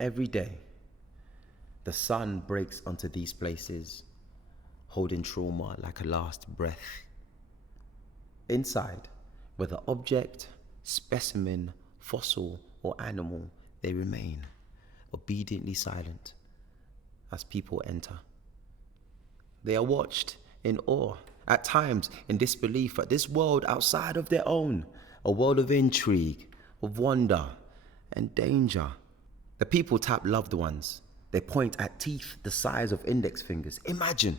Every day, the sun breaks onto these places, holding trauma like a last breath. Inside, whether object, specimen, fossil, or animal, they remain obediently silent as people enter. They are watched in awe, at times in disbelief at this world outside of their own, a world of intrigue, of wonder, and danger. The people tap loved ones. They point at teeth the size of index fingers. Imagine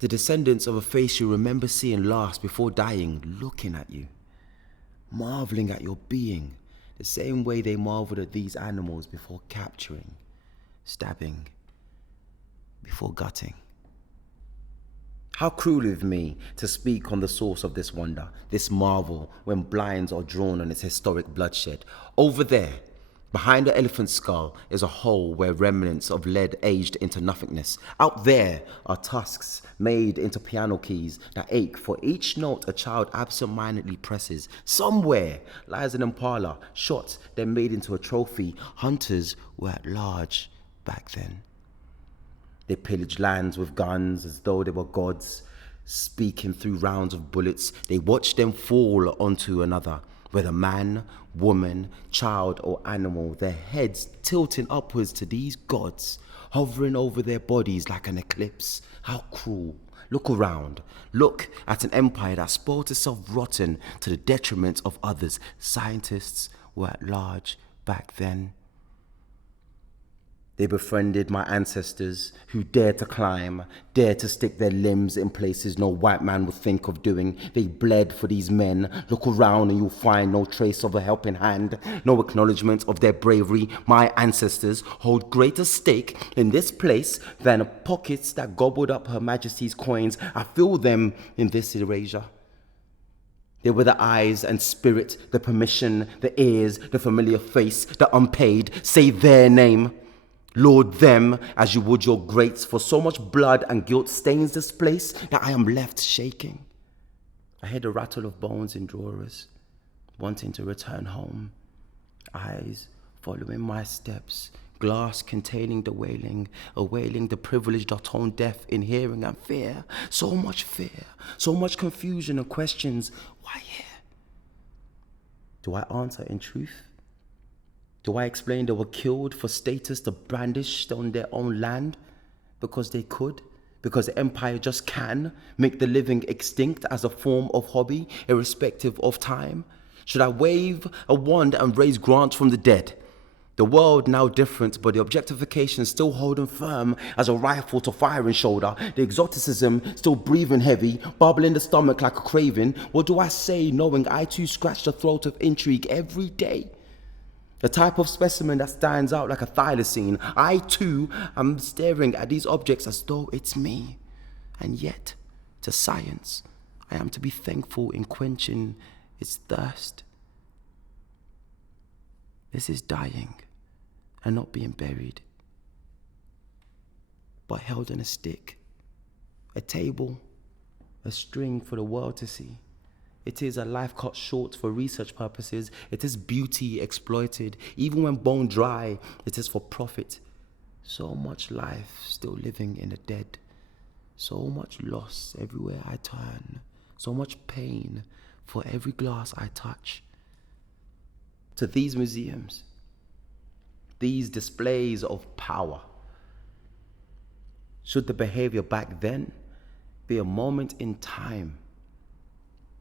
the descendants of a face you remember seeing last before dying, looking at you, marveling at your being, the same way they marveled at these animals before capturing, stabbing, before gutting. How cruel of me to speak on the source of this wonder, this marvel, when blinds are drawn on its historic bloodshed. Over there, behind the elephant's skull, is a hole where remnants of lead aged into nothingness. Out there are tusks made into piano keys that ache for each note a child absent-mindedly presses. Somewhere lies an impala, shot, then made into a trophy. Hunters were at large back then. They pillaged lands with guns as though they were gods, speaking through rounds of bullets. They watched them fall onto another, whether man, woman, child, or animal, their heads tilting upwards to these gods, hovering over their bodies like an eclipse. How cruel. Look around. Look at an empire that spoiled itself rotten to the detriment of others. Scientists were at large back then. They befriended my ancestors who dared to climb, dared to stick their limbs in places no white man would think of doing. They bled for these men. Look around and you'll find no trace of a helping hand, no acknowledgement of their bravery. My ancestors hold greater stake in this place than pockets that gobbled up Her Majesty's coins. I feel them in this erasure. They were the eyes and spirit, the permission, the ears, the familiar face, the unpaid. Say their name. Lord them as you would your greats, for so much blood and guilt stains this place that I am left shaking. I hear the rattle of bones in drawers, wanting to return home. Eyes following my steps, glass containing the wailing, a wailing the privileged are tone deaf in hearing and fear. So much fear, so much confusion and questions. Why here? Do I answer in truth? Do I explain they were killed for status to brandish on their own land? Because they could? Because the empire just can make the living extinct as a form of hobby, irrespective of time? Should I wave a wand and raise Grant from the dead? The world now different, but the objectification still holding firm as a rifle to firing shoulder. The exoticism still breathing heavy, bubbling the stomach like a craving. What do I say knowing I too scratch the throat of intrigue every day? The type of specimen that stands out like a thylacine. I too am staring at these objects as though it's me. And yet, to science, I am to be thankful in quenching its thirst. This is dying and not being buried, but held on a stick, a table, a string for the world to see. It is a life cut short for research purposes. It is beauty exploited. Even when bone dry, it is for profit. So much life still living in the dead. So much loss everywhere I turn. So much pain for every glass I touch. To these museums, these displays of power, should the behavior back then be a moment in time,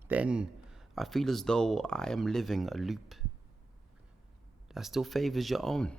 then I feel as though I am living a loop that still favors your own.